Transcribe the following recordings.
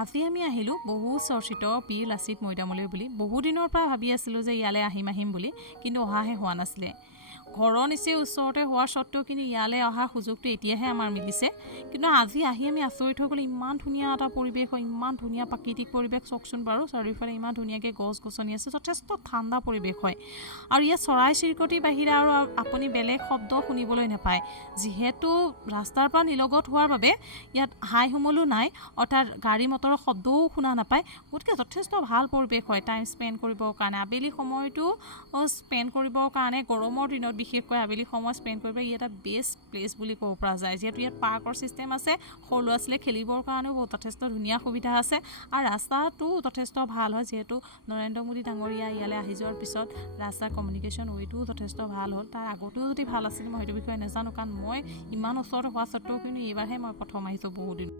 আজি আমি আহিলোঁ বহু চৰ্চিত বীৰ লাচিত মৈদামলৈ বুলি। বহুদিনৰ পৰা ভাবি আছিলোঁ যে ইয়ালৈ আহিম বুলি, কিন্তু অহাহে হোৱা নাছিলে। ঘৰৰ নিচেই ওচৰতে হোৱাৰ স্বত্তেও কিন্তু ইয়ালৈ অহাৰ সুযোগটো এতিয়াহে আমাৰ মিলিছে। কিন্তু আজি আহি আমি আচৰিত হৈ গ'লোঁ, ইমান ধুনীয়া এটা পৰিৱেশ হয়, ইমান ধুনীয়া প্ৰাকৃতিক পৰিৱেশ। চাওকচোন বাৰু, চাৰিওফালে ইমান ধুনীয়াকৈ গছ গছনি আছে, যথেষ্ট ঠাণ্ডা পৰিৱেশ হয়। আৰু ইয়াত চৰাই চিৰিকটিৰ বাহিৰে আৰু আপুনি বেলেগ শব্দ শুনিবলৈ নাপায়। যিহেতু ৰাস্তাৰ পৰা নিলগত হোৱাৰ বাবে ইয়াত হাই হুমলো নাই, অৰ্থাৎ গাড়ী মটৰৰ শব্দও শুনা নাপায়। গতিকে যথেষ্ট ভাল পৰিৱেশ হয় টাইম স্পেণ্ড কৰিবৰ কাৰণে। আবেলি সময়টো স্পেণ্ড কৰিবৰ কাৰণে, গৰমৰ দিনত বিশেষকৈ আবেলি সময় স্পেণ্ড কৰিব ই এটা বেষ্ট প্লেচ বুলি ক'ব পৰা যায়। যিহেতু ইয়াত পাৰ্কৰ ছিষ্টেম আছে, সৰু ল'ৰা ছোৱালীয়ে খেলিবৰ কাৰণেও যথেষ্ট ধুনীয়া সুবিধা আছে। আৰু ৰাস্তাটো যথেষ্ট ভাল হয়, যিহেতু নৰেন্দ্ৰ মোদী ডাঙৰীয়া ইয়ালৈ আহি যোৱাৰ পিছত ৰাস্তাৰ কমিউনিকেশ্যন ৱেটোও যথেষ্ট ভাল হ'ল। তাৰ আগতেও যদি ভাল আছিল মই সেইটো বিষয়ে নাজানো, কাৰণ মই ইমান ওচৰত হোৱা স্বত্তেও কিন্তু এইবাৰহে মই প্ৰথম আহিছোঁ বহুদিন।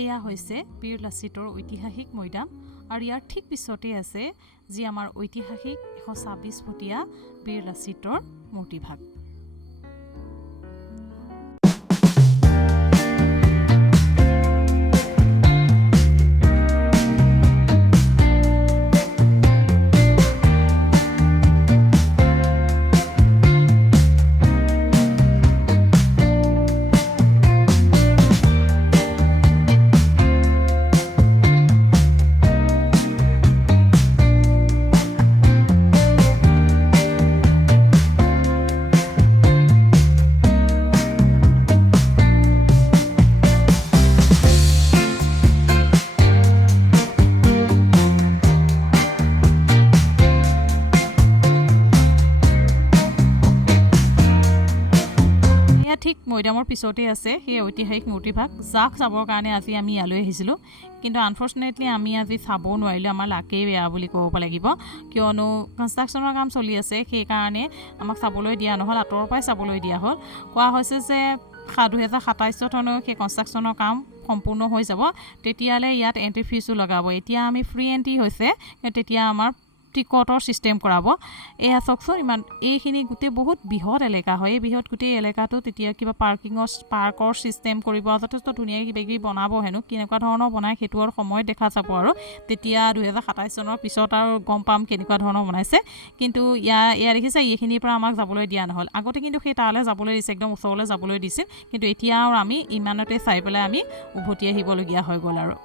এয়া হৈছে বীৰ লাচিতৰ ঐতিহাসিক মৈদাম, আৰু ইয়াৰ ঠিক পিছতে আছে যি আমাৰ ঐতিহাসিক 126 ফুটীয়া বীৰ লাচিতৰ মূৰ্তিভাগ। ঠিক মৈদামৰ পিছতে আছে সেই ঐতিহাসিক মূৰ্তিভাগ, যাক চাবৰ কাৰণে আজি আমি ইয়ালৈ আহিছিলোঁ। কিন্তু আনফৰ্চুনেটলি আমি আজি চাব নোৱাৰিলোঁ, আমাৰ লাকেই বেয়া বুলি ক'ব লাগিব। কিয়নো কনষ্ট্ৰাকশ্যনৰ কাম চলি আছে, সেইকাৰণে আমাক চাবলৈ দিয়া নহ'ল, আঁতৰৰ পৰাই চাবলৈ দিয়া হ'ল। কোৱা হৈছে যে 2027 চনৰ সেই কনষ্ট্ৰাকশ্যনৰ কাম সম্পূৰ্ণ হৈ যাব, তেতিয়ালৈ ইয়াত এণ্ট্ৰি ফিজো লগাব। এতিয়া আমি ফ্ৰী এণ্ট্ৰি হৈছে, তেতিয়া আমাৰ টিকটৰ ছিষ্টেম কৰাব। এয়া চাওকচোন, ইমান এইখিনি গোটেই বহুত বৃহৎ এলেকা হয়। এই বৃহৎ গোটেই এলেকাটো তেতিয়া কিবা পাৰ্কৰ ছিষ্টেম কৰিব, যথেষ্ট ধুনীয়াকৈ কিবা কিবি বনাব হেনো। কেনেকুৱা ধৰণৰ বনায় সেইটো আৰু সময়ত দেখা যাব, আৰু তেতিয়া 2027 চনৰ পিছত আৰু গম পাম কেনেকুৱা ধৰণৰ বনাইছে। কিন্তু ইয়াৰ দেখিছে, এইখিনিৰ পৰা আমাক যাবলৈ দিয়া নহ'ল। আগতে কিন্তু সেই তালৈ যাবলৈ দিছে, একদম ওচৰলৈ যাবলৈ দিছিল, কিন্তু এতিয়া আৰু আমি ইমানতে চাই পেলাই আমি উভতি আহিবলগীয়া হৈ গ'ল আৰু।